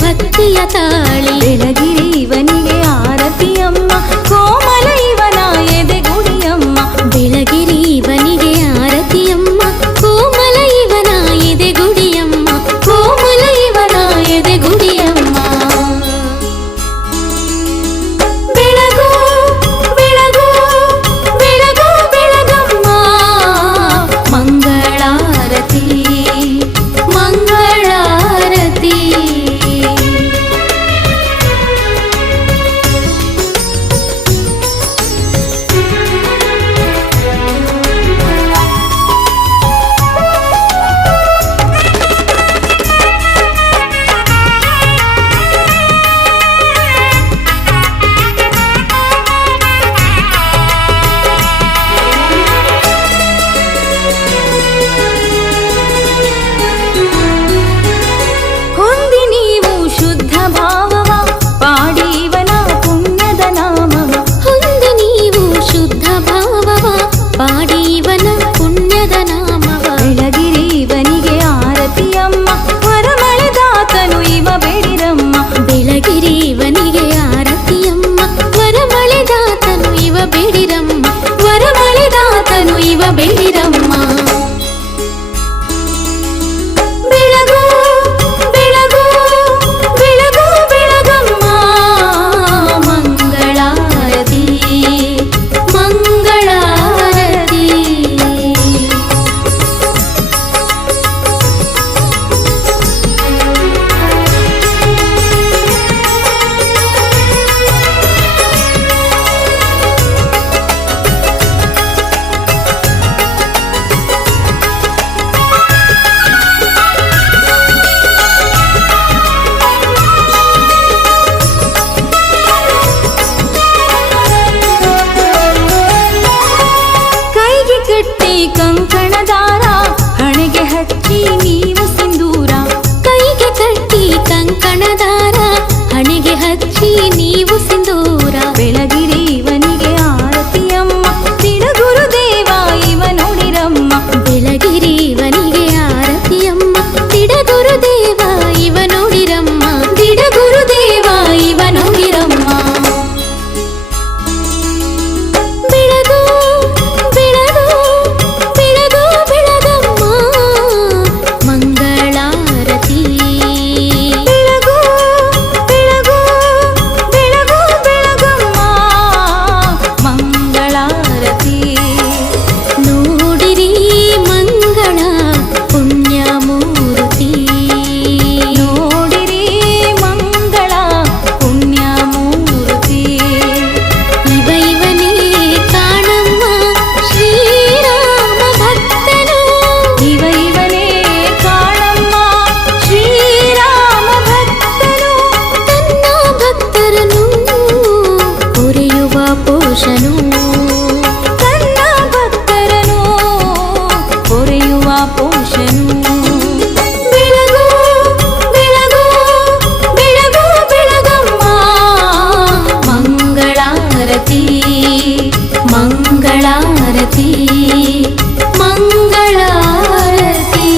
ಭಕ್ತಿಯ ತಾಳಿ ಬೆಳಗಿರಿ ಇವನಿಗೆ ಆರತಿಯಮ್ಮ, ಕೋಮಲ ಇವನ ಎದೆಗುಡಿಯಮ್ಮ. ಬೆಳಗಿರಿ ಇವನಿಗೆ ಆರತಿಯಮ್ಮ, ಕೋಮಲ ಇವನ ಎದೆಗುಡಿಯಮ್ಮ, ಕೋಮಲ ಇವನ ಎದೆಗುಡಿಯಮ್ಮ. ಬೆಳಗು ಬೆಳಗು ಬೆಳಗು ಬೆಳಗಮ್ಮ, ಮಂಗಳಾರತಿ ಮಂಗಳಾರತಿ. ಇವನೇ ಕಾಣಮ್ಮ ಶ್ರೀರಾಮ ಭಕ್ತನು ತನ್ನ ಭಕ್ತರನು ಪೊರೆಯುವ ಪೋಷನು ತನ್ನ ಭಕ್ತರನು ಪೊರೆಯುವ ಪೋಷನು ಬೆಳಗು ಬೆಳಗು ಬೆಳಗು ಬೆಳಗಮ್ಮ ಮಂಗಳಾರತಿ ಮಂಗಳಾರತಿ ಮಂಗಳಾರತಿ.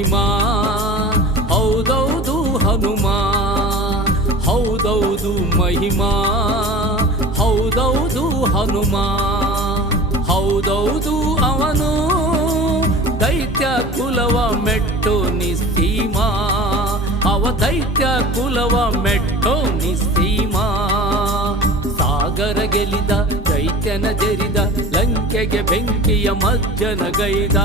ಮಹಿಮಾ ಹೌದೌದು ಹನುಮ ಹೌದೌದು ಮಹಿಮಾ ಹೌದೌದು ಹನುಮ ಹೌದೌದು ಅವನು ದೈತ್ಯ ಕುಲವ ಮೆಟ್ಟೋ ನಿಸ್ಸೀಮ ಅವ ದೈತ್ಯ ಕುಲವ ಮೆಟ್ಟೋ ನಿಸ್ಸೀಮ ಸಾಗರ ಗೆಲಿದ ದೈತ್ಯನ ಜರಿದ ಲಂಕೆಗೆ ಬೆಂಕಿಯ ಮಜ್ಜನ ಗೈದ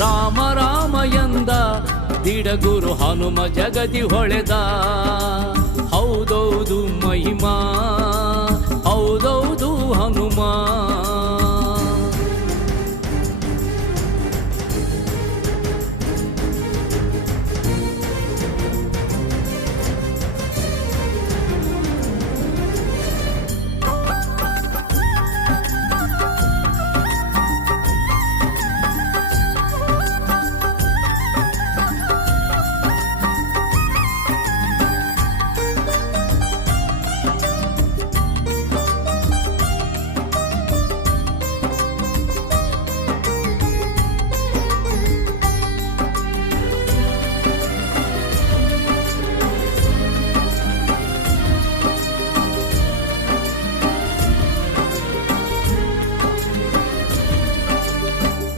ರಾಮ ರಾಮ ಎಂದ ದಿಡಗುರು ಹನುಮ ಜಗದಿ ಹೊಳೆದ ಹೌದೌದು ಮಹಿಮಾ ಹೌದೌದು ಹನುಮ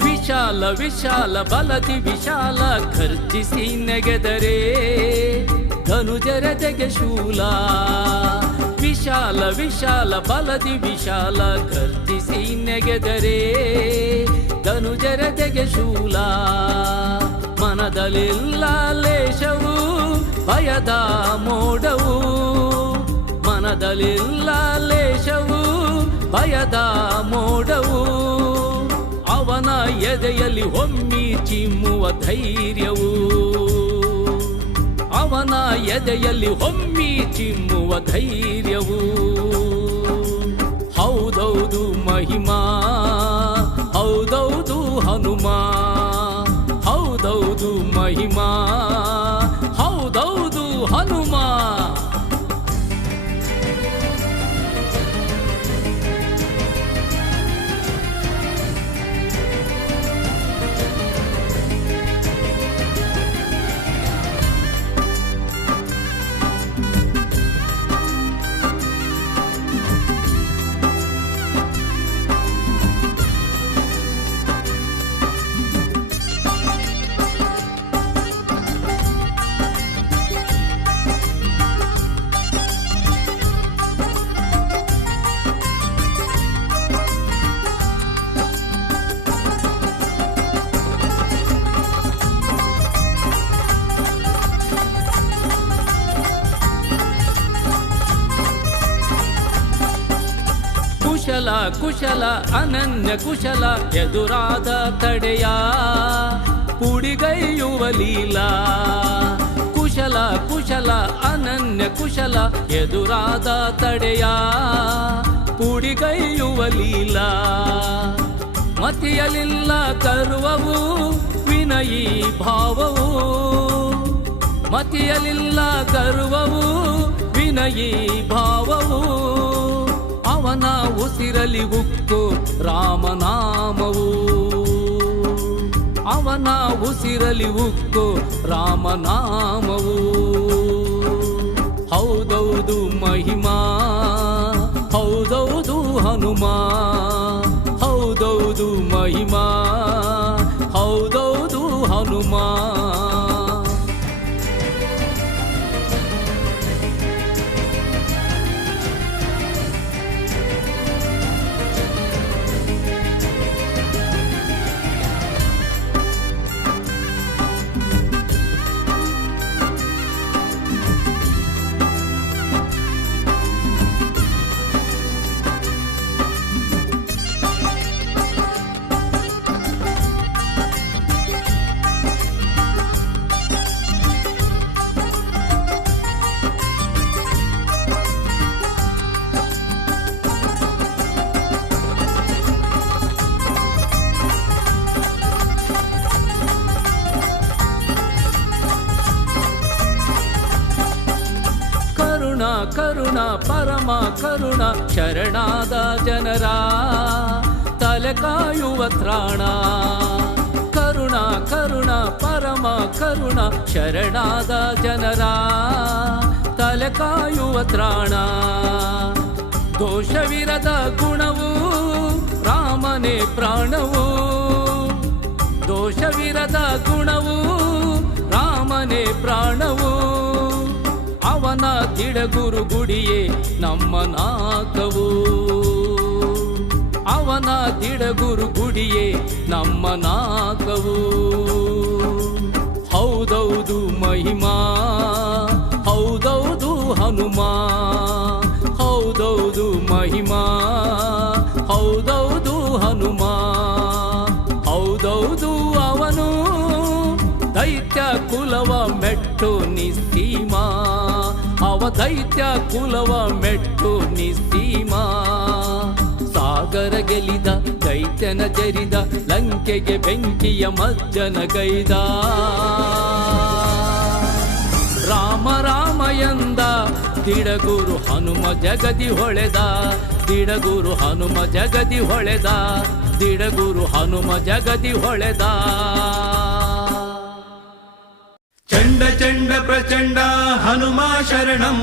ವಿಶಾಲ ವಿಶಾಲ ಬಲದಿ ವಿಶಾಲ ಖರ್ಜಿಸಿ ನೆಗೆದರೆ ಧನುಜರದೆಗೆ ಶೂಲ ವಿಶಾಲ ವಿಶಾಲ ಬಲದಿ ವಿಶಾಲ ಖರ್ಜಿಸಿ ನೆಗೆದರೆ ಧನುಜರದೆಗೆ ಶೂಲ ಮನದಲ್ಲಿಲ್ಲ ಲೇಷವು ಭಯದ ಮೋಡವು ಮನದಲ್ಲಿಲ್ಲ ಲೇಷವು ಭಯದ ಮೋಡವು ಅವನ ಎದೆಯಲ್ಲಿ ಹೊಮ್ಮಿ ಚಿಮ್ಮುವ ಧೈರ್ಯವು ಅವನ ಎದೆಯಲ್ಲಿ ಹೊಮ್ಮಿ ಚಿಮ್ಮುವ ಧೈರ್ಯವು ಹೌದೌದು ಮಹಿಮಾ ಹೌದೌದು ಹನುಮ ಹೌದೌದು ಮಹಿಮಾ ಹೌದೌದು ಹನುಮ ಕುಶಲ ಕುಶಲ ಅನನ್ಯ ಕುಶಲ ಎದುರಾದ ತಡೆಯ ಪುಡಿಗೈಯುವ ಲೀಲಾ ಕುಶಲ ಕುಶಲ ಅನನ್ಯ ಕುಶಲ ಎದುರಾದ ತಡೆಯ ಪುಡಿಗೈಯುವ ಲೀಲಾ ಮತಿಯಲಿಲ್ಲ ಕರುವವು ವಿನಯೀ ಭಾವವು ಮತಿಯಲಿಲ್ಲ ಗರ್ವವು ವಿನಯೀ ಭಾವವು ಅವನ ಉಸಿರಲಿ ಉಕ್ಕು ರಾಮನಾಮವು ಅವನ ಉಸಿರಲಿ ಉಕ್ಕು ರಾಮನಾಮವು ಹೌದೌದು ಮಹಿಮಾ ಹೌದೌದು ಹನುಮ ಹೌದೌದು ಮಹಿಮಾ ಹೌದೌದು ಹನುಮ ಕರುಣ ಪರಮ ಕರುಣ ಶರಣಾದ ಜನರ ತಲೆ ಕಾಯುವ ತ್ರಾಣ ಕರುಣ ಶರಣಾದ ಜನರ ತಲೆ ಕಾಯುವ ತ್ರಾಣ ದೋಷವಿರದ ಗುಣವು ರಾಮನೇ ಪ್ರಾಣವು ದೋಷವಿರದ ಗುಣವು ರಾಮನೇ ಪ್ರಾಣವು ಅವನ ತಿಡಗುರು ಗುಡಿಯೇ ನಮ್ಮ ನಾಕವು ಅವನ ತಿಡಗುರು ಗುಡಿಯೇ ನಮ್ಮ ನಾಕವು ಹೌದೌದು ಮಹಿಮಾ ಹೌದೌದು ಹನುಮ ಹೌದೌದು ಮಹಿಮಾ ಹೌದೌದು ಹನುಮ ಹೌದೌದು ಅವನು ದೈತ್ಯ ಕುಲವ ಮೆಟ್ಟು ನಿಸ್ಸೀಮ ಅವ ದೈತ್ಯ ಕುಲವ ಮೆಟ್ಟು ನಿಸ್ಸೀಮ ಸಾಗರ ಗೆಲಿದ ದೈತ್ಯನ ಜರಿದ ಲಂಕೆಗೆ ಬೆಂಕಿಯ ಮಜ್ಜನ ಗೈದ ರಾಮ ರಾಮ ಎಂದ ದಿಡಗುರು ಹನುಮ ಜಗದಿ ಹೊಳೆದ ದಿಡಗುರು ಹನುಮ ಜಗದಿ ಹೊಳೆದ ದಿಡಗುರು ಹನುಮ ಜಗದಿ ಹೊಳೆದ ಚಂಡ ಚಂಡ ಪ್ರಚಂಡ ಹನುಮ ಶರಣಂ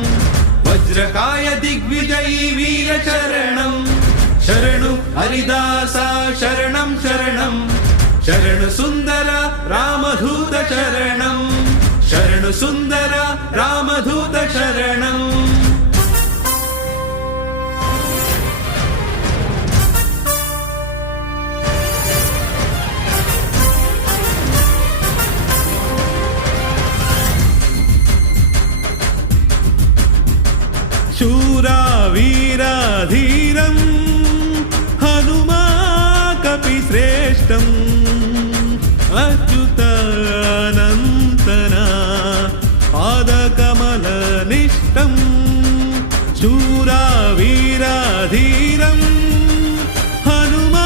ವಜ್ರಕಾಯ ದಿಗ್ವಿಜಯೀ ವೀರ ಶರಣಂ ಶರಣು ಹರಿದಾಸ ಶರಣಂ ಶರಣಂ ಶರಣು ಸುಂದರ ರಾಮಧೂತ ಶರಣಂ ಶರಣು ಸುಂದರ ರಾಮಧೂತ ಶರಣಂ शूरा वीरा धीरं हनुमा कपिश्रेष्ठम् अच्युतानन्तना पादकमलनिष्ठं शूरा वीरा धीरं हनुमा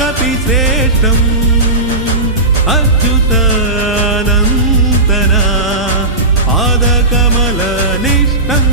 कपिश्रेष्ठम् अच्युतानन्तना पादकमलनिष्ठम्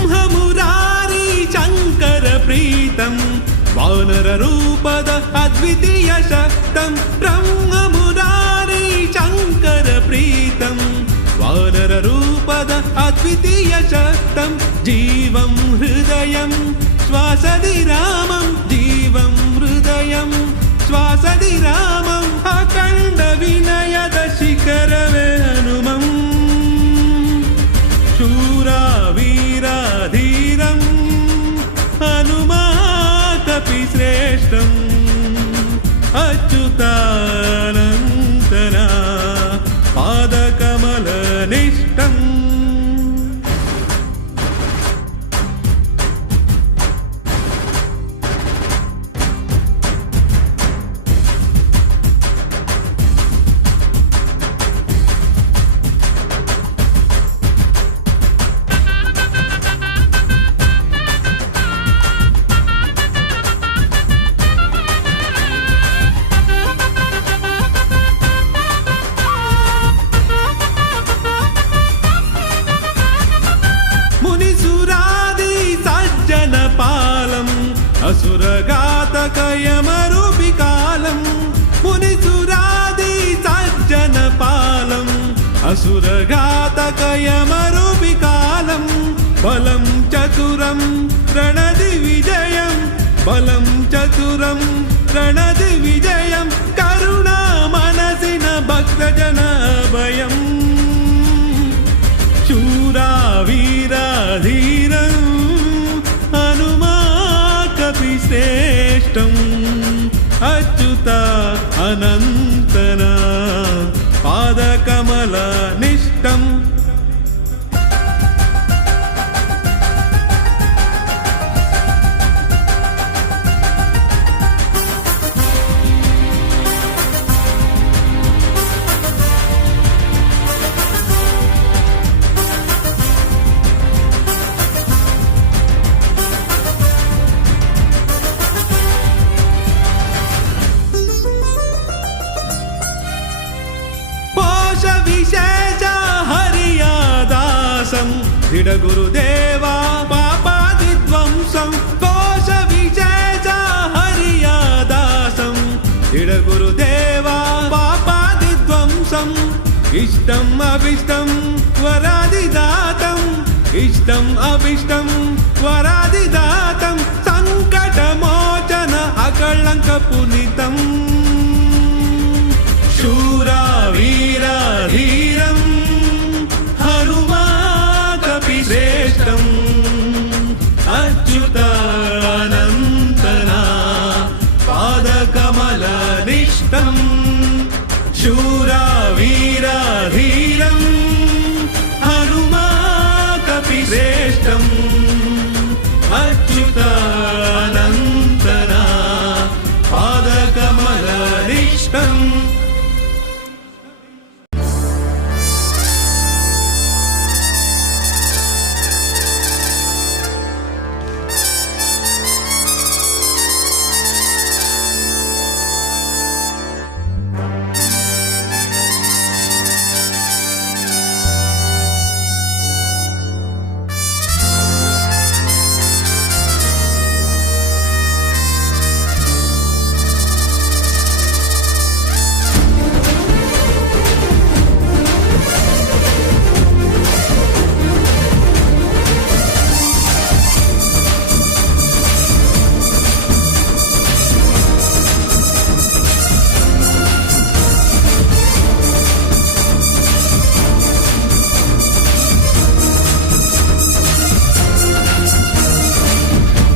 ब्रह्ममुरारी शंकर प्रीतम वानर रूपद अद्वितीय शक्तं ब्रह्ममुरारी शंकर प्रीतम वानर रूपद अद्वितीय शक्तं जीवं हृदयं श्वासदि रामं जीवं हृदयं श्वासदि रामं अखंड विनयद शिखरवे हनुमं शूरा वीरा धीरं हनुमा कपिश्रेष्ठम् अच्युतानन्तना पादकमलनिष्ठम् असुरघातकयमरूपिकालं मुनिसुरादि सज्जनपालम् असुरघातकयमरूपिकालं बलं चतुरं रणदिविजयं बलं चतुरं रणदिविजयं करुणा मनसिन भक्तजन भयम् शूरा वीरा धीरं हनुमा कपिश्रेष्ठम् अच्युता अनन्तना पादकमलनिष्ठम् तिडगुरुदेवा पापादिध्वंसं दोषविशेष हरियादासं तिडगुरुदेवा पापादिध्वंसम् इष्टम् अभिष्टं वरादिदातम् इष्टम् अभिष्टं वरादिदातं सङ्कटमोचन अकळङ्कपुनितम् शूरा वीरा धीरं हनुमाकपि श्रेष्ठम् अच्युतानन्तना पादकमलनिष्ठम् शूरा वीरा धीरं हनुमाकपि श्रेष्ठम् अच्युतानन्तना पादकमलनिष्ठम्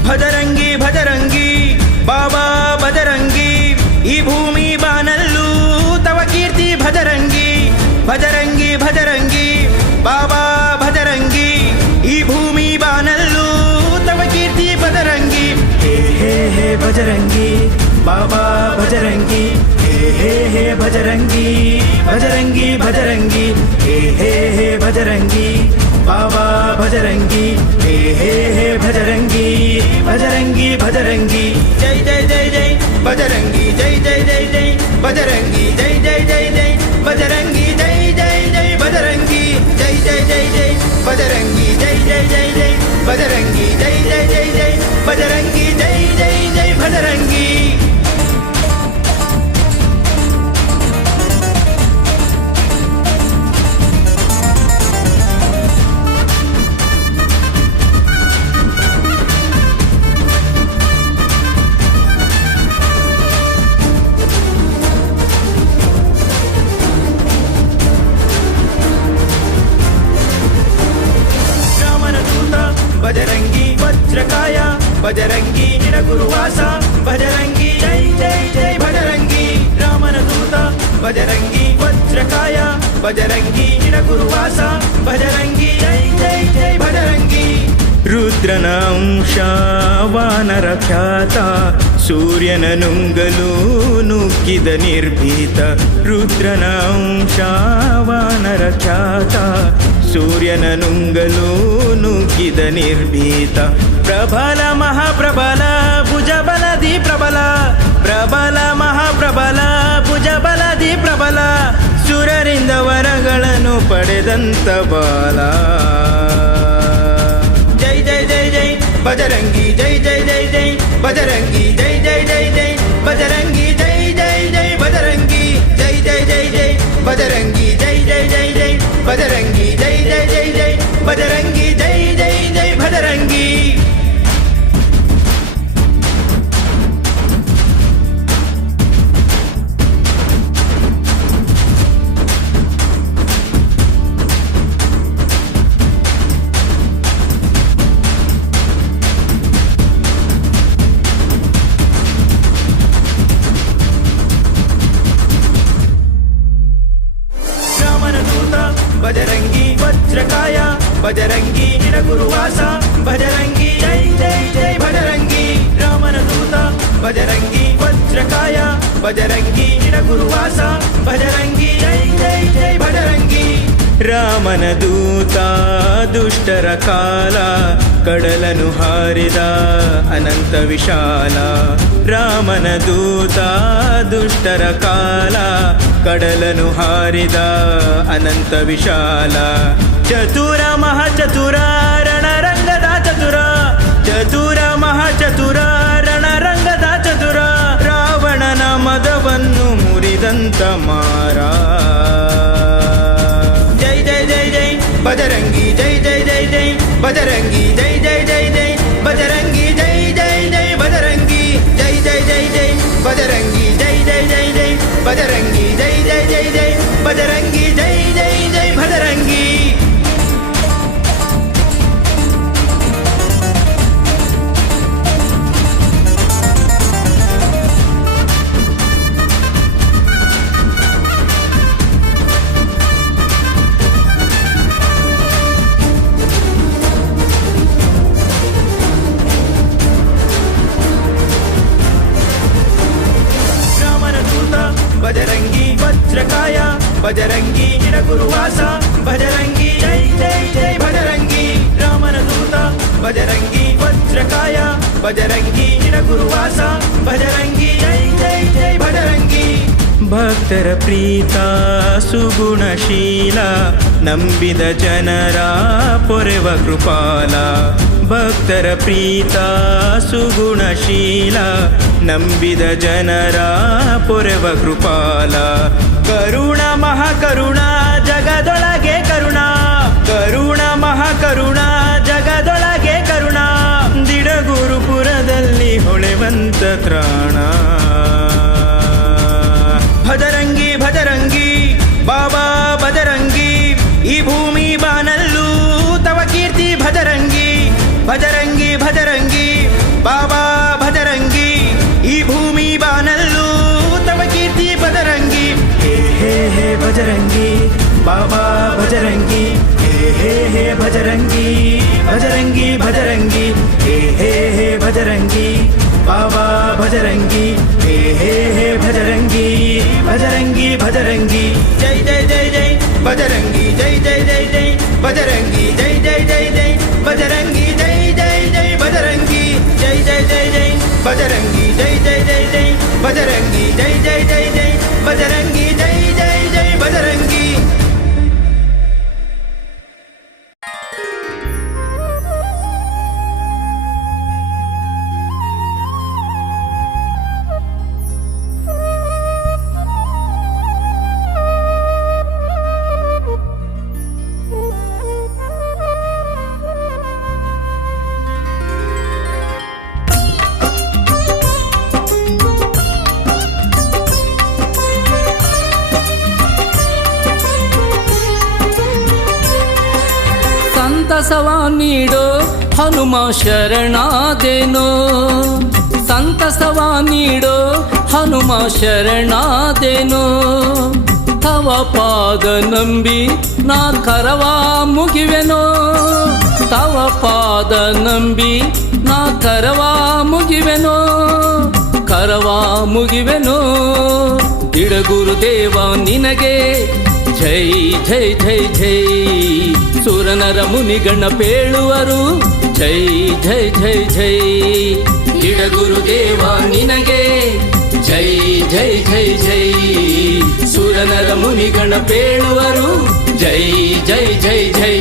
ಭಜರಂಗಿ ಭಜರಂಗಿ ಬಾಬಾ ಭಜರಂಗಿ ಈ ಭೂಮಿ ಬಾನಲ್ಲೂ ತವ ಕೀರ್ತಿ ಭಜರಂಗಿ ಭಜರಂಗಿ ಭಜರಂಗಿ ಬಾಬಾ ಭಜರಂಗಿ ಈ ಭೂಮಿ ಬಾನಲ್ಲೂ ತವ ಕೀರ್ತಿ ಭಜರಂಗಿ ಹೇ ಹೇ ಹೇ ಭಜರಂಗಿ ಬಾಬಾ ಭಜರಂಗಿ ಹೇ ಹೇ ಹೇ ಭಜರಂಗಿ ಭಜರಂಗಿ ಭಜರಂಗಿ ಹೇ ಹೇ ಹೇ ಭಜರಂಗಿ ಬಾಬಾ ಭಜರಂಗಿ ಹೇ ಹೇ ಹೇ ಭಜರಂಗಿ ಭಜರಂಗಿ ಭಜರಂಗಿ ಜೈ ಜೈ ಜೈ ಜೈ ಭಜರಂಗಿ ಜೈ ಜೈ ಜೈ ಜೈ ಭಜರಂಗಿ ಜೈ ಜೈ ಜೈ ಜೈ ಭಜರಂಗಿ ಜೈ ಜೈ ಜೈ ಭಜರಂಗಿ ಜೈ ಜೈ ಜೈ ಜೈ ಭಜರಂಗಿ ಜೈ ಜೈ ಜೈ ಜೈ ಭಜರಂಗಿ ಜೈ ಜೈ ಜೈ ಜೈ ಭಜರಂಗಿ ಜೈ ಜೈ ಜೈ ಭಜರಂಗಿ ಭಜರಂಗಿ ವಜ್ರಕಾಯ ಭಜರಂಗಿ ನಿಡಗುರುವಾಸ ಭಜರಂಗಿ ಜೈ ಜೈ ಜೈ ಭಜರಂಗಿ ರಾಮನ ದೂತ ಭಜರಂಗಿ ವಜ್ರಕಾಯ ಭಜರಂಗಿ ನಿಡಗುರುವಾಸ ಭಜರಂಗಿ ಜೈ ಜೈ ಜೈ ಭಜರಂಗಿ ರುದ್ರನ ಅಂಶ ವಾನರ ಖ್ಯಾತ ಸೂರ್ಯನ ನುಂಗಲು ನುಗ್ಗಿದ ನಿರ್ಭೀತ ರುದ್ರನ ಅಂಶ ವಾನರ ಖ್ಯಾತ ಸೂರ್ಯನ ನುಂಗಲು ನುಗ್ಗಿದ ನಿರ್ಭೀತ ಪ್ರಬಲ ಮಹಾಪ್ರಬಲ ಭುಜಬಲದಿ ಪ್ರಬಲ ಪ್ರಬಲ ಮಹಾಪ್ರಬಲ ಭುಜಬಲದಿ ಪ್ರಬಲ ಸುರರಿಂದ ವರಗಳನ್ನು ಪಡೆದಂತ ಬಾಲ ಜೈ ಜೈ ಜೈ ಜೈ ಭಜರಂಗಿ ಜೈ ಜೈ ಜೈ ಜೈ ಭಜರಂಗಿ ಜೈ ಜೈ ಜೈ ಜೈ ಭಜರಂಗಿ ಜೈ ಜೈ ಜೈ ಭಜರಂಗಿ ಜೈ ಜೈ ಜೈ ಜೈ ಭಜರಂಗಿ ಜೈ ಜೈ ಜೈ ಜೈ ಭಜರಂಗಿ ಜೈ ಜೈ ಜೈ ಜೈ ಭಜರಂಗಿ ಜೈ ಜೈ ಜೈ ಭಜರಂಗಿ ಭಜರಂಗಿ ವಜ್ರಕಾಯ ಭಜರಂಗಿ ನಿಡಗುರುವಾಸ ಭಜರಂಗಿ ಜೈ ಜೈ ಜೈ ಭಜರಂಗಿ ರಾಮನ ದೂತ ಭಜರಂಗಿ ವಜ್ರಕಾಯ ಭಜರಂಗಿ ನಿಡಗುರುವಾಸ ಭಜರಂಗಿ ಜೈ ಜೈ ಜೈ ಭಜರಂಗಿ ರಾಮನ ದೂತ ದುಷ್ಟರ ಕಾಲ ಕಡಲನು ಹಾರಿದ ಅನಂತ ವಿಶಾಲ ರಾಮನ ದೂತ ದುಷ್ಟರ ಕಾಲ ಕಡಲನು ಹಾರಿದ ಅನಂತ ವಿಶಾಲ ಚತುರ ಮಹಾಚತುರ ರಣರಂಗದ ಚತುರ ಚತುರ ಮಹಾಚತುರ ರಣರಂಗದ ಚತುರ ರಾವಣನ ಮದವನ್ನು ಮುರಿದಂತ ಮಾರ ಜೈ ಜೈ ಜೈ ಜೈ ಬಜರಂಗಿ ಜೈ ಜೈ ಜೈ ಜೈ ಬಜರಂಗಿ ಜೈ ಜೈ ಜೈ ಜೈ ಬಜರಂಗಿ ಜೈ ಜೈ ಜೈ ಬಜರಂಗಿ ಜೈ ಜೈ ಜೈ ಜೈ ಬಜರಂಗಿ ಜೈ ಜೈ ಜೈ ಜೈ ಬಜರಂಗಿ ಜೈ ಜೈ ಜೈ ಜೈ ಬಜರಂಗಿ ಜೈ ಜೈ ಜೈ ಭಜರಂಗಿ ಬಜರಂಗಿ ವಜ್ರಕಾಯ ಬಜರಂಗಿ ನಿಡಗುರುವಾಸ ಭಜರಂಗಿ ಜೈ ಜೈ ಜೈ ಭಜರಂಗಿ ರಾಮನ ದೂತ ಬಜರಂಗಿ ವಜ್ರಕಾಯ ಬಜರಂಗಿ ನಿಡಗುರುವಾಸ ಭಜರಂಗಿ ಜೈ ಜೈ ಜೈ ಭಜರಂಗಿ ಭಕ್ತರ ಪ್ರೀತ ಸುಗುಣಶೀಲ ನಂಬಿದ ಜನರ ಪೊರೆವ ಕೃಪಾಲ ಭಕ್ತರ ಪ್ರೀತ ಸುಗುಣಶೀಲ ನಂಬಿದ ಜನರ ಪೊರೆವ ಕೃಪಾಲ ಕರುಣ ಮಹಾಕರುಣ ಜಗದೊಳಗೆ ಕರುಣ ಕರುಣ ಮಹಾಕರುಣ ಜಗದೊಳಗೆ ಕರುಣ ದಿಡಗುರುಪುರದಲ್ಲಿ ಹೊಳೆವಂತ ತ್ರಾಣ ಭಜರಂಗಿ ಭಜರಂಗಿ ಬಾಬಾ ಭಜರಂಗಿ ಈ ಭೂಮಿ ಬಾನಲ್ಲೂ ತವ ಕೀರ್ತಿ ಭಜರಂಗಿ ಭಜರಂಗಿ ಭಜರಂಗಿ ಬಾಬಾ ಭಜರಂಗಿ ಈ ಭೂಮಿ ಬಾನಲ್ಲೂ ತವ ಕೀರ್ತಿ ಭಜರಂಗಿ ಹೇ ಹೇ ಹೇ ಭಜರಂಗಿ ಬಾಬಾ ಭಜರಂಗಿ ಹೇ ಹೇ ಹೇ ಭಜರಂಗಿ ಭಜರಂಗಿ ಭಜರಂಗಿ ಹೇ ಹೇ ಹೇ ಭಜರಂಗಿ ಬಾಬಾ ಭಜರಂಗಿ ಹೇ ಹೇ ಹೇ ಭಜರಂಗಿ ಭಜರಂಗಿ ಭಜರಂಗಿ ಜೈ ಜೈ ಜೈ ಜೈ ಭಜರಂಗಿ ಜೈ ಜೈ ಜೈ ಜೈ ಭಜರಂಗಿ ಜೈ ಜೈ ಜೈ ಜೈ ಭಜರಂಗಿ ಜೈ ಜೈ ಜೈ ಭಜರಂಗಿ ಜೈ ಜೈ ಜೈ ಜೈ ಭಜರಂಗಿ ಜೈ ಜೈ ಜೈ ಜೈ ಭಜರಂಗಿ ಜೈ ಜೈ ಜೈ ಜೈ ಭಜರಂಗಿ ಜೈ ಜೈ ಜೈ ಭಜರಂಗಿ ಸಂತಸವ ನೀಡೋ ಹನುಮ ಶರಣಾದೇನೋ ಸಂತಸವ ನೀಡೋ ಹನುಮ ಶರಣಾದೇನೋ ತವ ಪಾದ ನಂಬಿ ನಾ ಕರವ ಮುಗಿವೆನೋ ತವ ಪಾದ ನಂಬಿ ನಾ ಕರವ ಮುಗಿವೆನೋ ಕರವ ಮುಗಿವೆನೋ ದಿಡಗುರುದೇವ ನಿನಗೆ ಜೈ ಜೈ ಜೈ ಜೈ ಸುರನರ ಮುನಿಗಣ ಪೇಳುವರು ಜೈ ಜೈ ಜೈ ಜೈ ದಿಡಗುರುದೇವ ನಿನಗೆ ಜೈ ಜೈ ಜೈ ಜೈ ಸುರನರ ಮುನಿಗಣ ಪೇಳುವರು ಜೈ ಜೈ ಜೈ ಜೈ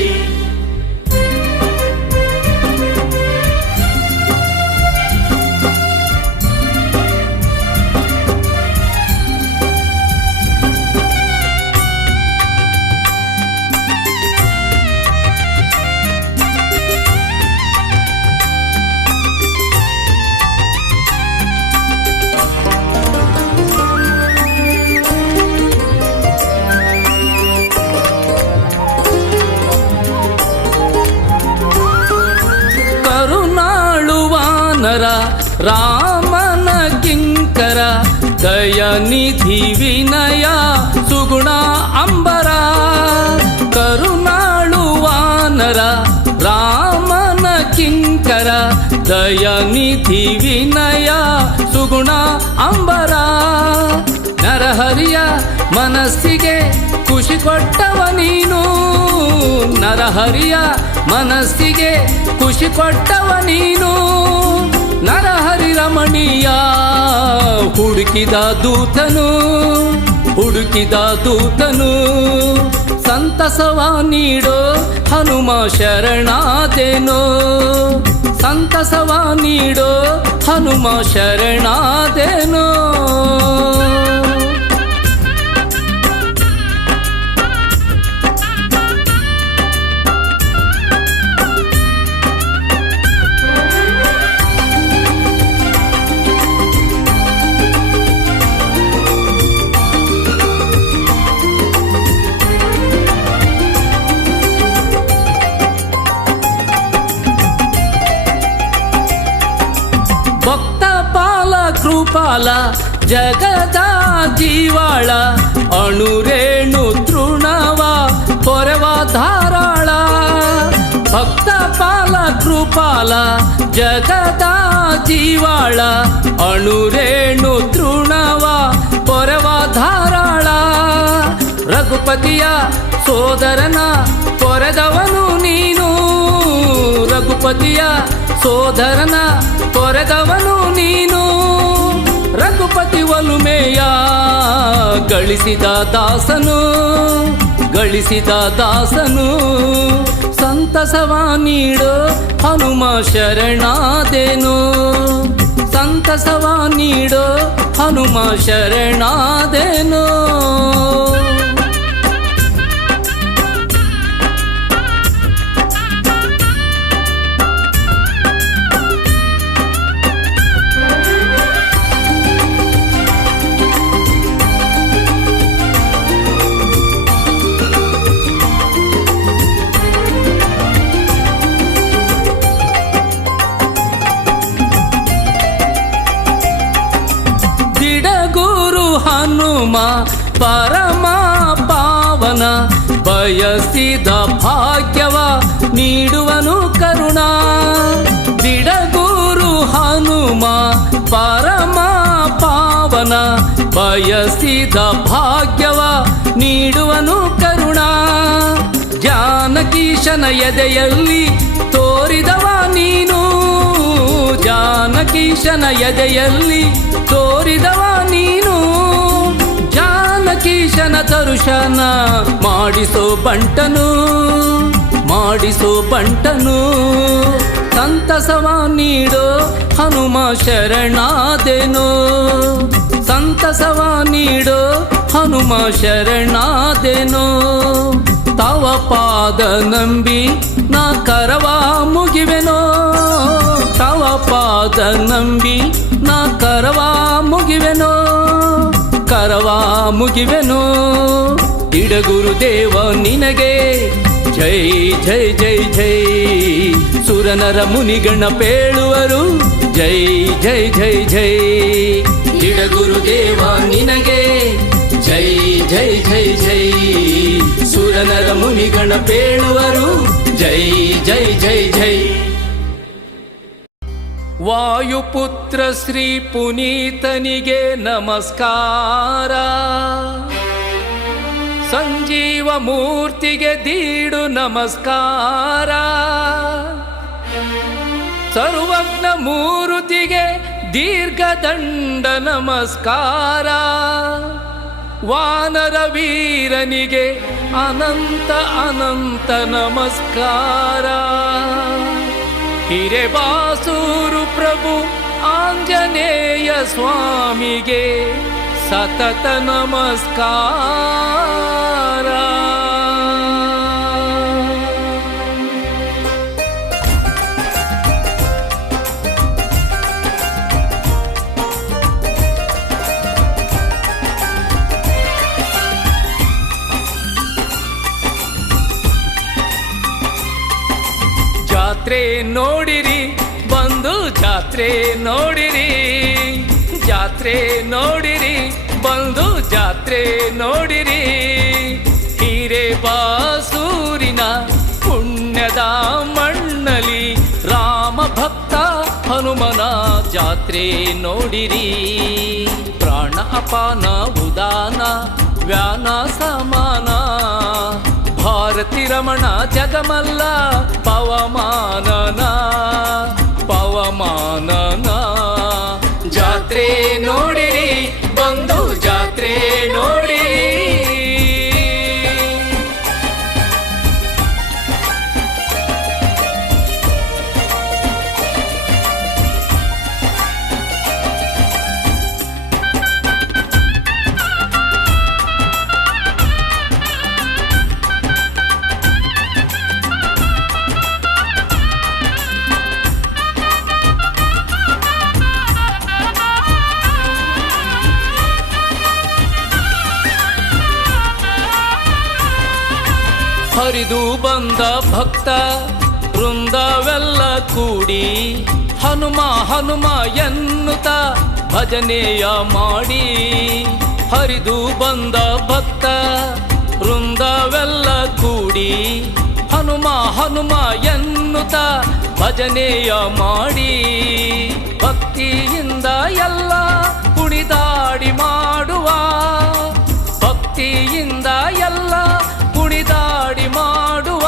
ರಾಮನ ಕಿಂಕರ ದಯನಿಧಿ ವಿನಯ ಸುಗುಣ ಅಂಬರ ಕರುಣಾಳು ವಾನರ ರಾಮನ ಕಿಂಕರ ದಯನಿಧಿ ವಿನಯ ಸುಗುಣ ಅಂಬರ ನರಹರಿಯ ಮನಸ್ಸಿಗೆ ಖುಷಿ ಕೊಟ್ಟವ ನೀನು ನರಹರಿಯ ಮನಸ್ಸಿಗೆ ಖುಷಿ ಕೊಟ್ಟವ ನೀನು. ನರಹರಿ ರಮಣೀಯ ಹುಡುಕಿದ ದೂತನು, ಹುಡುಕಿದ ದೂತನು. ಸಂತಸವ ನೀಡೋ ಹನುಮ ಶರಣಾದೆನೋ, ಸಂತಸವ ನೀಡೋ ಹನುಮ ಶರಣಾದೆನೋ. ಭಕ್ತ ಪಾಲ ಕೃಪಾಲ ಜಗದ ಜೀವಾಳ, ಅಣುರೇಣು ತೃಣವ ಪೊರೆವ ಧಾರಾಳ. ಭಕ್ತ ಪಾಲ ಕೃಪಾಲ ಜಗದ ಜೀವಾಳ, ಅಣುರೇಣು ತೃಣವ ಪೊರೆವ ಧಾರಾಳ. ರಘುಪತಿಯ ಸೋದರನ ಪೊರೆದವನು ನೀನು, ರಘುಪತಿಯ ಸೋದರನ ಪೊರೆದವನು ನೀನು. ರಘುಪತಿ ಒಲುಮೆಯ ಗಳಿಸಿದ ದಾಸನು, ಗಳಿಸಿದ ದಾಸನು. ಸಂತಸವ ನೀಡೋ ಹನುಮ ಶರಣಾದೆನೋ, ಸಂತಸವ ನೀಡೋ ಹನುಮ ಶರಣಾದೆನೋ. ಹನುಮ ಪರಮ ಪಾವನ, ಬಯಸಿದ ಭಾಗ್ಯವ ನೀಡುವನು ಕರುಣ. ದಿಡಗೂರು ಹನುಮ ಪರಮ ಪಾವನ, ಬಯಸಿದ ಭಾಗ್ಯವ ನೀಡುವನು ಕರುಣ. ಜಾನಕೀಶನ ಎದೆಯಲ್ಲಿ ತೋರಿದವ ನೀನು, ಜಾನಕೀಶನ ಎದೆಯಲ್ಲಿ ತೋರಿದವ ನೀನು. ಜಾನಕೀಶನ ದರ್ಶನ ಮಾಡಿಸೋ ಬಂಟನು, ಮಾಡಿಸೋ ಬಂಟನು. ಸಂತಸವ ನೀಡೋ ಹನುಮ ಶರಣಾದೆನೋ, ಸಂತಸವ ನೀಡೋ ಹನುಮ ಶರಣಾದೆನೋ. ತವ ಪಾದ ನಂಬಿ ನಾ ಕರವ ಮುಗಿವೆನೋ, ತವ ಪಾದ ನಂಬಿ ನಾ ಕರವ ಮುಗಿವೆನೋ, ಕರವ ಮುಗಿವೆನೋ. ಇಡಗುರುದೇವ ನಿನಗೆ ಜೈ ಜೈ ಜೈ ಜೈ. ಸುರನರ ಮುನಿಗಣ ಪೇಳುವರು ಜೈ ಜೈ ಜೈ ಜೈ. ಇಡಗುರುದೇವ ನಿನಗೆ ಜೈ ಜೈ ಜೈ ಜೈ. ಸುರನರ ಮುನಿಗಣ ಪೇಳುವರು ಜೈ ಜೈ ಜೈ ಜೈ. ವಾಯುಪುತ್ರ ಶ್ರೀ ಪುನೀತನಿಗೆ ನಮಸ್ಕಾರ, ಸಂಜೀವ ಮೂರ್ತಿಗೆ ದೀಡು ನಮಸ್ಕಾರ. ಸರ್ವಜ್ಞ ಮೂರ್ತಿಗೆ ದೀರ್ಘದಂಡ ನಮಸ್ಕಾರ. ವಾನರ ವೀರನಿಗೆ ಅನಂತ ಅನಂತ ನಮಸ್ಕಾರ. ಹಿರೇಬಾಸೂರು ಪ್ರಭು ಆಂಜನೇಯ ಸ್ವಾಮಿಗೆ ಸತತ ನಮಸ್ಕಾರ. ಜಾತ್ರೆ ನೋಡಿರಿ ಬಂದು ಜಾತ್ರೆ ನೋಡಿರಿ, ಜಾತ್ರೆ ನೋಡಿರಿ ಬಂದು ಜಾತ್ರೆ ನೋಡಿರಿ. ಹಿರೇಬಾಸೂರಿನ ಪುಣ್ಯದ ಮಣ್ಣಲಿ ರಾಮ ಭಕ್ತ ಹನುಮನ ಜಾತ್ರೆ ನೋಡಿರಿ. ಪ್ರಾಣ ಅಪಾನ ಉದಾನ ವ್ಯಾನ ಸಮಾನ, ಭಾರ ಭಾರತಿ ರಮಣ ಜಗಮಲ್ಲ ಪವಮಾನನ ಪವಮಾನನ. ಜಾತ್ರೆ ನೋಡಿರಿ ಬಂದು ಜಾತ್ರೆ ನೋಡಿರಿ. ಹರಿದು ಬಂದ ಭಕ್ತ ವೃಂದವೆಲ್ಲ ಕೂಡಿ ಹನುಮ ಹನುಮ ಎನ್ನುತ್ತ ಭಜನೆಯ ಮಾಡಿ. ಹರಿದು ಬಂದ ಭಕ್ತ ವೃಂದವೆಲ್ಲ ಕೂಡಿ ಹನುಮ ಹನುಮ ಎನ್ನುತ್ತ ಭಜನೆಯ ಮಾಡಿ. ಭಕ್ತಿಯಿಂದ ಎಲ್ಲ ಕುಣಿದಾಡಿ ಮಾಡುವ, ಭಕ್ತಿಯಿಂದ ಎಲ್ಲ ಕುಣಿದಾಡಿ ಮಾಡುವ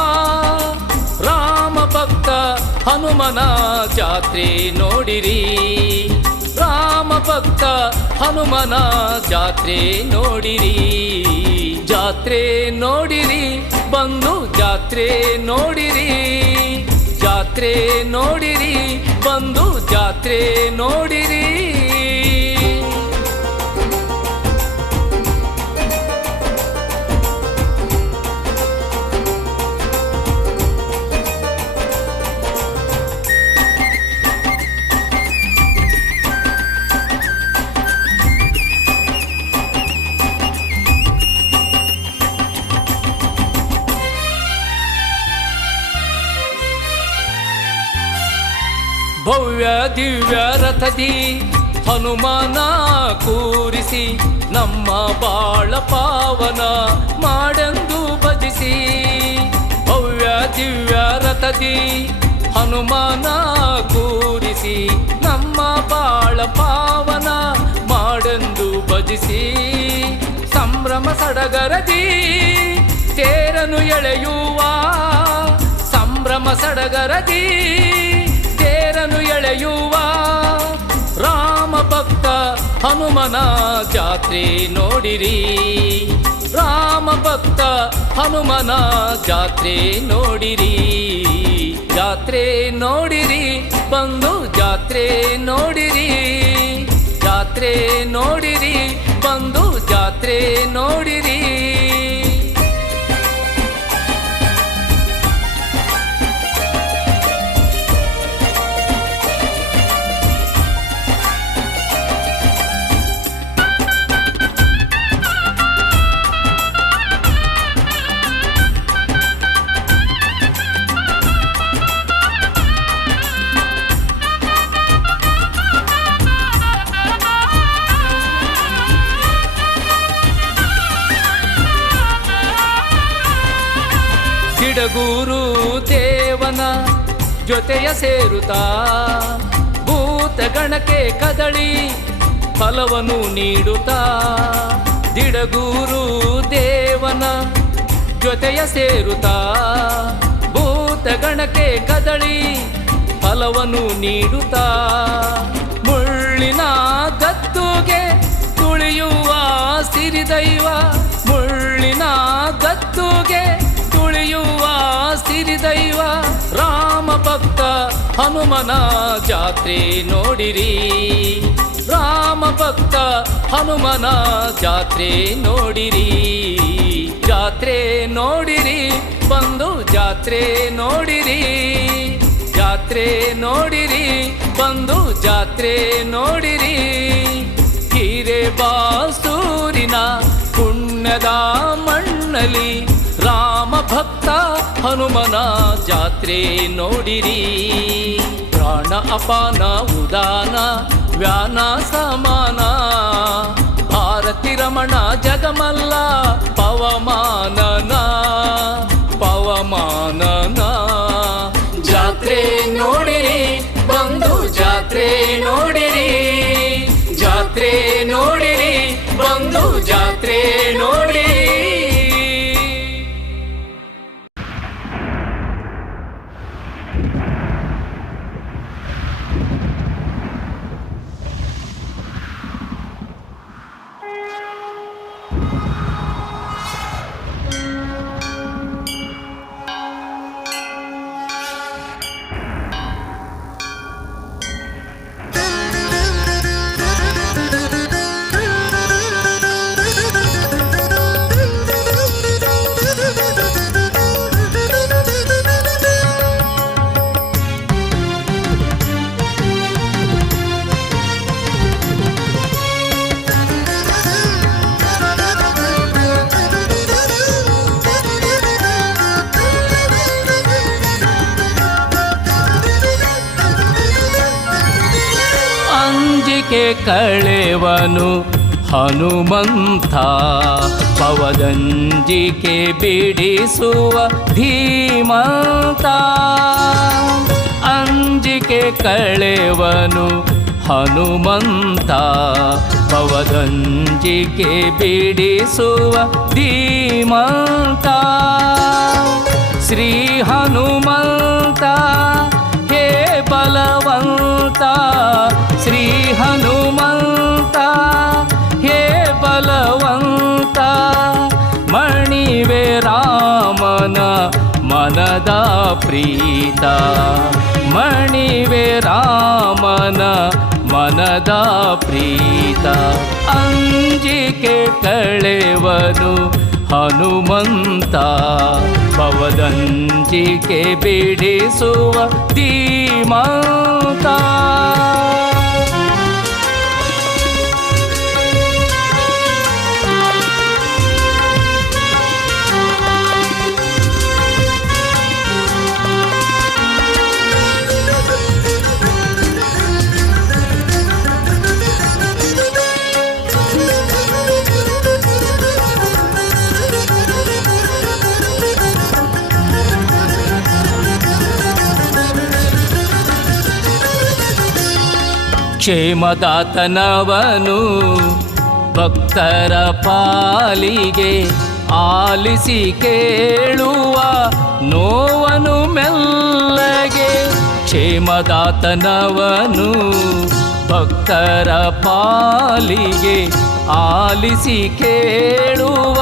ರಾಮ ಭಕ್ತ ಹನುಮನ ಜಾತ್ರೆ ನೋಡಿರಿ. ರಾಮ ಭಕ್ತ ಹನುಮನ ಜಾತ್ರೆ ನೋಡಿರಿ. ಜಾತ್ರೆ ನೋಡಿರಿ ಬಂದು ಜಾತ್ರೆ ನೋಡಿರಿ. ಜಾತ್ರೆ ನೋಡಿರಿ ಬಂದು ಜಾತ್ರೆ ನೋಡಿರಿ. ಭವ್ಯ ದಿವ್ಯ ರಥದಿ ಹನುಮನ ಕೂರಿಸಿ ನಮ್ಮ ಬಾಳ ಪಾವನ ಮಾಡೆಂದು ಭಜಿಸಿ. ಭವ್ಯ ದಿವ್ಯ ರಥದಿ ಹನುಮನ ಕೂರಿಸಿ ನಮ್ಮ ಬಾಳ ಪಾವನ ಮಾಡೆಂದು ಭಜಿಸಿ. ಸಂಭ್ರಮ ಸಡಗರದಿ ತೇರನು ಎಳೆಯುವ, ಸಂಭ್ರಮ ಸಡಗರದಿ ತೇರನು ಎಳೆಯುವ ರಾಮ ಭಕ್ತ ಹನುಮನ ಜಾತ್ರೆ ನೋಡಿರಿ. ರಾಮ ಭಕ್ತ ಹನುಮನ ಜಾತ್ರೆ ನೋಡಿರಿ. ಜಾತ್ರೆ ನೋಡಿರಿ ಬಂದು ಜಾತ್ರೆ ನೋಡಿರಿ. ಜಾತ್ರೆ ನೋಡಿರಿ ಬಂದು ಜಾತ್ರೆ ನೋಡಿರಿ. ಗಿಡಗೂರು ದೇವನ ಜೊತೆಯ ಸೇರುತ್ತಾ ಭೂತ ಗಣಕ್ಕೆ ಕದಳಿ ಫಲವನ್ನು ನೀಡುತ್ತಾ. ದಿಡಗೂರು ದೇವನ ಜೊತೆಯ ಸೇರುತ್ತಾ ಭೂತ ಗಣಕ್ಕೆ ಕದಳಿ ಫಲವನ್ನು ನೀಡುತ್ತಾ. ಮುಳ್ಳಿನ ಗದ್ದುಗೆ ತುಳಿಯುವ ಸಿರಿದೈವ, ಮುಳ್ಳಿನ ಗದ್ದುಗೆ ತುಳಿಯುವ ಸಿರಿದೈವ ರಾಮ ಭಕ್ತ ಹನುಮನ ಜಾತ್ರೆ ನೋಡಿರಿ. ರಾಮ ಭಕ್ತ ಹನುಮನ ಜಾತ್ರೆ ನೋಡಿರಿ. ಜಾತ್ರೆ ನೋಡಿರಿ ಬಂದು ಜಾತ್ರೆ ನೋಡಿರಿ. ಜಾತ್ರೆ ನೋಡಿರಿ ಬಂದು ಜಾತ್ರೆ ನೋಡಿರಿ. ಹಿರೇಬಾಸೂರಿನ ಪುಣ್ಯದ ಮಣ್ಣಲಿ ರಾಮ ಭಕ್ತ ಹನುಮನ ಜಾತ್ರೆ ನೋಡಿರಿ. ಪ್ರಾಣ ಅಪಾನ ಉದಾನ ವ್ಯಾನ ಸಮಾನ ಭಾರತಿ ರಮಣ ಜಗಮಲ್ಲ ಪವಮಾನನ ಪವಮಾನನ. ಜಾತ್ರೆ ನೋಡಿರಿ ಬಂದು ಜಾತ್ರೆ ನೋಡಿರಿ. ಜಾತ್ರೆ ನೋಡಿರಿ ಬಂದು ಜಾತ್ರೆ ನೋಡಿರಿ. ಅಂಜಿಕೆ ಕಳೆವನು ಹನುಮಂತ ಪವದಂಜಿಕೆ ಬಿಡಿಸುವ ಧೀಮಂತ ಅಂಜಿಕೆ ಕಳೆವನು ಹನುಮಂತ ಪವದಂಜಿಕೆ ಬಿಡಿಸುವ ಧೀಮಂತ ಶ್ರೀ ಹನುಮಂತ ಹೇ ಬಲವಂತ ಶ್ರೀ ಹನುಮಂತ ಹೇ ಬಲವಂತ ಮಣಿವೆ ರಾಮನ ಮನದ ಪ್ರೀತ ಮಣಿವೆ ರಾಮನ ಮನದ ಪ್ರೀತ ಅಂಜಿಕೆ ಕಳೆವನು ಹನುಮಂತ ಪವದಂಜಿಕೆ ಬಿಡಿಸುವ ಧೀಮಂತ ಕ್ಷೇಮದಾತನವನು ಭಕ್ತರ ಪಾಲಿಗೆ ಆಲಿಸಿ ಕೇಳುವ ನೋವನು ಮೆಲ್ಲಗೆ ಕ್ಷೇಮದಾತನವನು ಭಕ್ತರ ಪಾಲಿಗೆ ಆಲಿಸಿ ಕೇಳುವ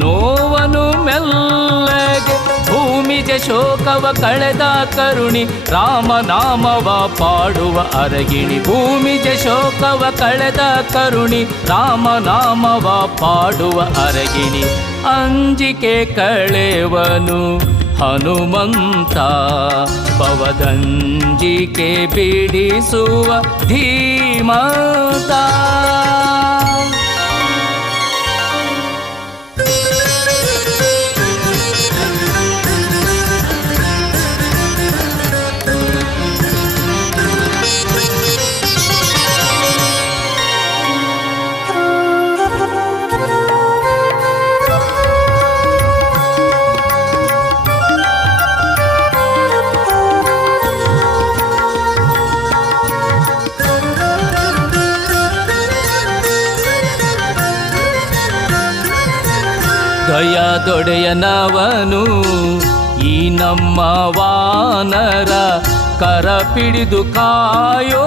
ನೋವನು ಮೆಲ್ಲಗೆ ಭೂಮಿಜ ಶೋಕವ ಕಳೆದ ಕರುಣಿ ರಾಮನಾಮವ ಪಾಡುವ ಅರಗಿಣಿ ಭೂಮಿಜ ಶೋಕವ ಕಳೆದ ಕರುಣಿ ರಾಮನಾಮವ ಪಾಡುವ ಅರಗಿಣಿ ಅಂಜಿಕೆ ಕಳೆವನು ಹನುಮಂತ ಪವದಂಜಿಕೆ ಬಿಡಿಸುವ ಧೀಮಂತ ದಯದೊಡೆಯನವನು ಈ ನಮ್ಮ ವಾನರ ಕರ ಪಿಡಿದು ಕಾಯೋ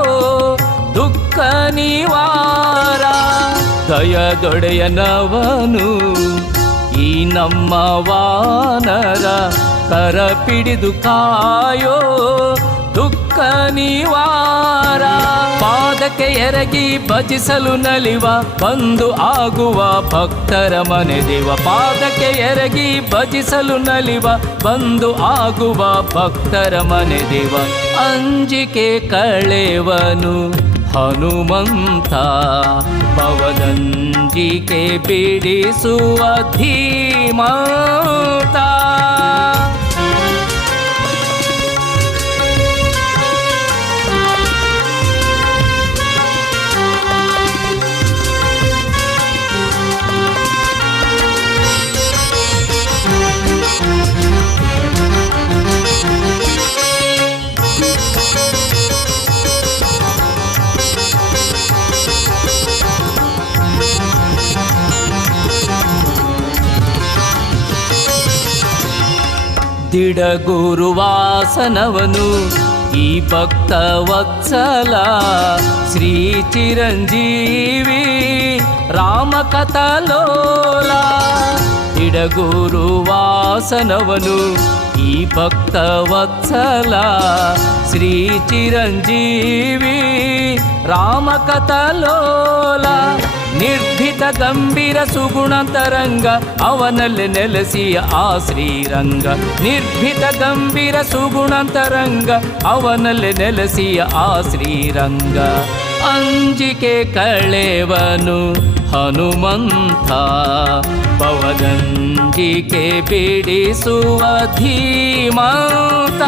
ದುಃಖ ನಿವಾರ ದಯದೊಡೆಯನವನು ಈ ನಮ್ಮ ವಾನರ ಕರ ಪಿಡಿದು ಕಾಯೋ ದುಃಖ ನಿವಾರ ಪಾದಕ್ಕೆ ಎರಗಿ ಭಜಿಸಲು ನಲಿವ ಬಂದು ಆಗುವ ಭಕ್ತರ ಮನೆದೇವ ಪಾದಕ್ಕೆ ಎರಗಿ ಭಜಿಸಲು ನಲಿವ ಬಂದು ಆಗುವ ಭಕ್ತರ ಮನೆದೇವ ಅಂಜಿಕೆ ಕಳೆವನು ಹನುಮಂತ ಪವದಂಜಿಕೆ ಬಿಡಿಸುವ ಧೀಮಂತ ದಿಡಗುರುವಾಸನವನು ಈ ಭಕ್ತ ವತ್ಸಲ ಶ್ರೀ ಚಿರಂಜೀವಿ ರಾಮಕಥಲೋಲ ದಿಡಗುರುವಾಸನವನು ಈ ಭಕ್ತ ವತ್ಸಲ ಶ್ರೀ ಚಿರಂಜೀವಿ ರಾಮಕಥಲೋಲ ನಿರ್ಭೀತ ಗಂಭೀರ ಸುಗುಣ ತರಂಗ ಅವನಲ್ಲಿ ನೆಲೆಸಿಯ ಆ ಶ್ರೀರಂಗ ನಿರ್ಭೀತ ಗಂಭೀರ ಸುಗುಣ ತರಂಗ ಅವನಲ್ಲಿ ನೆಲೆಸಿಯ ಆ ಶ್ರೀರಂಗ ಅಂಜಿಕೆ ಕಳೆವನು ಹನುಮಂತ ಪವದಂಜಿಕೆ ಬಿಡಿಸುವ ಧೀಮಂತ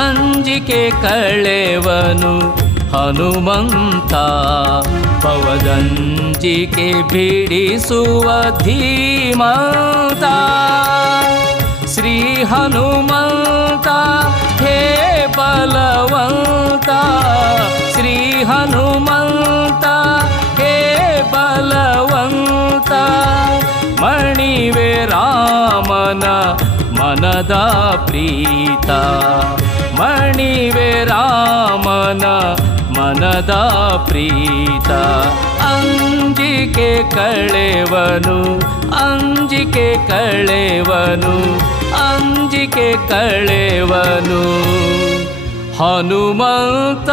ಅಂಜಿಕೆ ಕಳೆವನು ಹನುಮಂತ ಪವದಂಜಿಕೆ ಬಿಡಿಸುವ ಧೀಮಂತ ಶ್ರೀ ಹನುಮಂತ ಹೇ ಬಲವಂತ ಶ್ರೀ ಹನುಮಂತ ಹೇ ಬಲವಂತ ಮಣಿವೆ ರಾಮನ ಮನದ ಪ್ರೀತ ಮಣಿವೆ ರಾಮನ ಮನದ ಪ್ರೀತ ಅಂಜಿಕೆ ಕಳೆವನು ಅಂಜಿಕೆ ಕಳೆವನು ಅಂಜಿಕೆ ಕಳೆವನು ಹನುಮಂತ